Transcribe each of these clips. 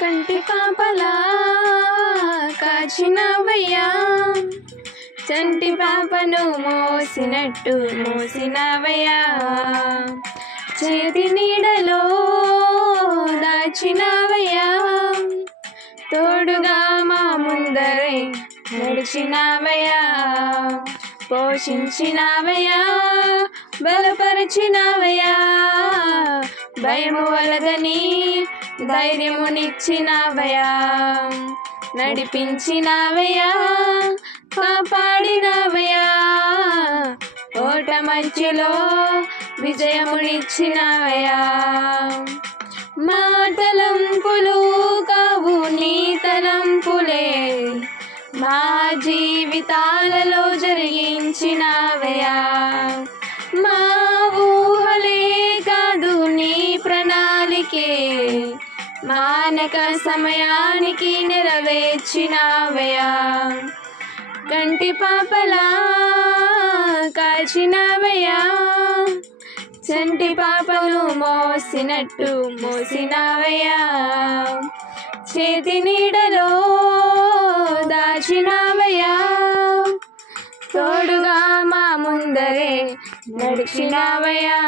కంటి పాపలా కాచినవయ్యా, చంటి పాపను మోసినట్టు మోసినవయ్యా, చేతి నీడలో దాచినవయ్యా, తోడుగా మా ముందరే నడిచినవయ్యా, పోషించినవయ్యా, బలపరిచినవయ్యా, భయము వలదని ధైర్యమునిచ్చినవయ్యా, నడిపించినవయ్యా, కాపాడినవయ్యా, ఓట మధ్యలో విజయమునిచ్చినవయ్యా, మా తలంపులు కావు నీ తలంపులే, మా జీవితాలలో జరిగించినవయ్యా, మా ఊహలే కాదు నీ ప్రణాళికే, మానక సమయానికి నెరవేర్చినవయ్యా, కంటి పాపలా కాచినవయ్యా, చంటి పాపను మోసినట్టు మోసినవయ్యా, చేతి నీడలో దాచినవయ్యా, తోడుగా మా ముందరే నడిచినవయ్యా.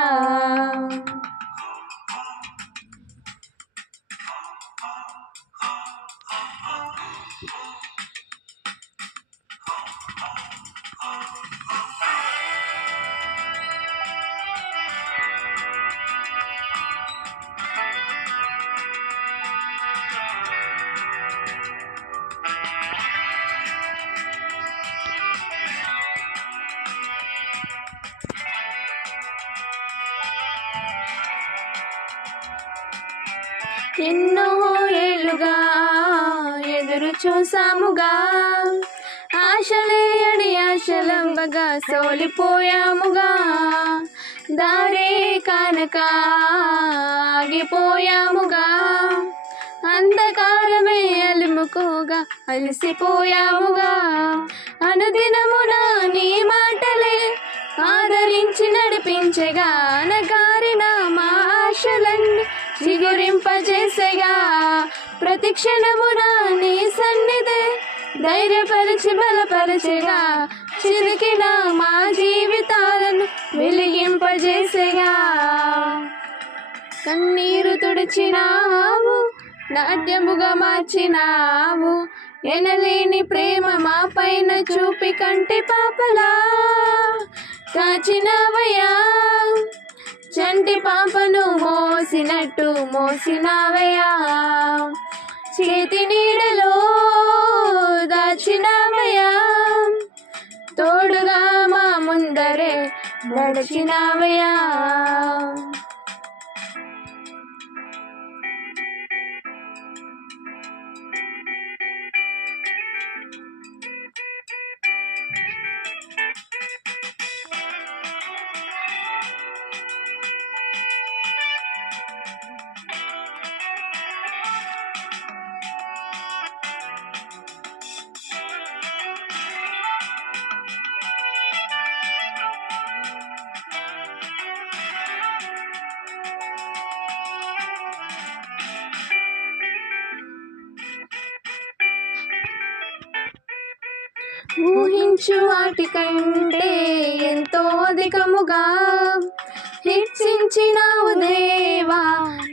ఎన్నో ఏళ్ళుగా ఎదురు చూసాముగా, ఆశలే అడి ఆశలంబగా సోలిపోయాముగా, దారే కానక ఆగిపోయాముగా, అంధకారమే అలుముకోగా అలసిపోయాముగా, అనుదినమున నీ మాటలే ఆదరించి నడిపించగా, అనగారిన మా ఆశలన్నీ చిగురింపజేసేగా, ప్రతి క్షణమున నీ సన్నిధే ధైర్యపరిచి బలపరచగా, చిరికిన మా జీవితాలను వెలిగింపజేసేగా, కన్నీరు తుడిచినావు, నాట్యముగా మార్చినావు, ఎనలేని ప్రేమ మా పైన చూపి కంటి పాపలా కాచినవయ్యా, చంటి పాపను మోసినట్టు మోసినవయ్యా, చేతి నీడలో దాచినవయ్యా, తోడుగా మా ముందరే నడిచినవయ్యా. ఊహించు వాటికంటే ఎంతో అధికముగా హెచ్చించినావు దేవా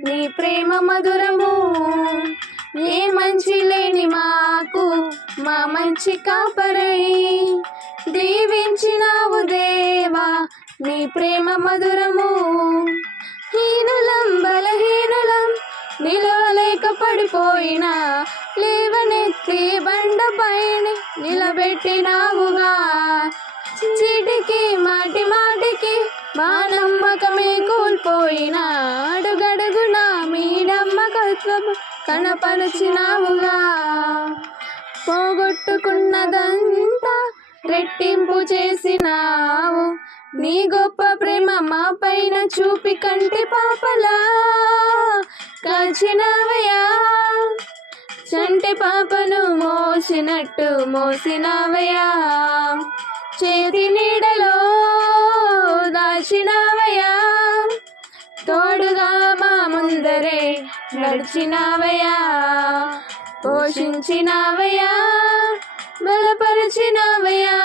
నీ ప్రేమ మధురము, ఏ మంచి లేని మాకు మా మంచి కాపరై దీవించినావు దేవా నీ ప్రేమ మధురము, హీనులం బలహీనులం నిలవలేక పడిపోయినా లేవనెత్తి బండపైన నిలబెట్టినావుగా, చీటికి మాటి మాటికి మా నమ్మకమే కోల్పోయినా అడుగడుగునా మీ నమ్మకత్వము కనపరచినావుగా, పోగొట్టుకున్నదంతా రెట్టింపు చేసినావు, నీ గొప్ప ప్రేమ మా పైన చూపి కంటి పాపలా కాచినవయ్యా, చంటి పాపను మోసినట్టు మోసినవయ్యా, చేతి నీడలో దాచినవయ్యా, తోడుగా మా ముందరే నడిచినావయ్యా, పోషించినావయ్యా, బలపరిచినావయ్యా,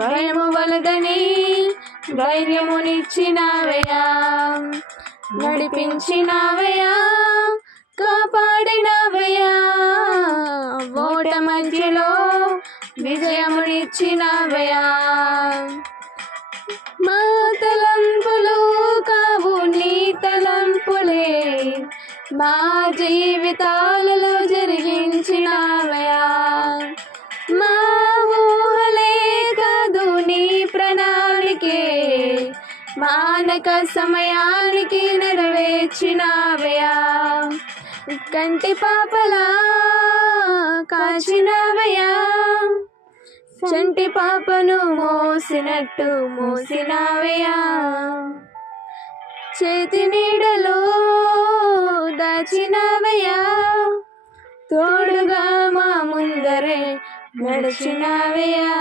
భయము వలదని ధైర్యమునిచ్చినావయ్యా, నడిపించినావయ్యా, కాపాడినావయ్యా, ఓట మధ్యలో విజయమునిచ్చినావయ్యా. మా తలంపులు కావు నీ తలంపులే, మా జీవితాలలో జరిగించినావయ్యా, మా ఊహలే కాదు నీ ప్రణాళికే, మానక సమయానికి నెరవేర్చినావయ్యా, కంటి పాపలా కాచినావయ్యా, చంటి పాపను మోసినట్టు మోసినావయ్యా, చేతి నీడలో దాచినావయ్యా, తోడుగా మా ముందరే నడిచినావయ్యా.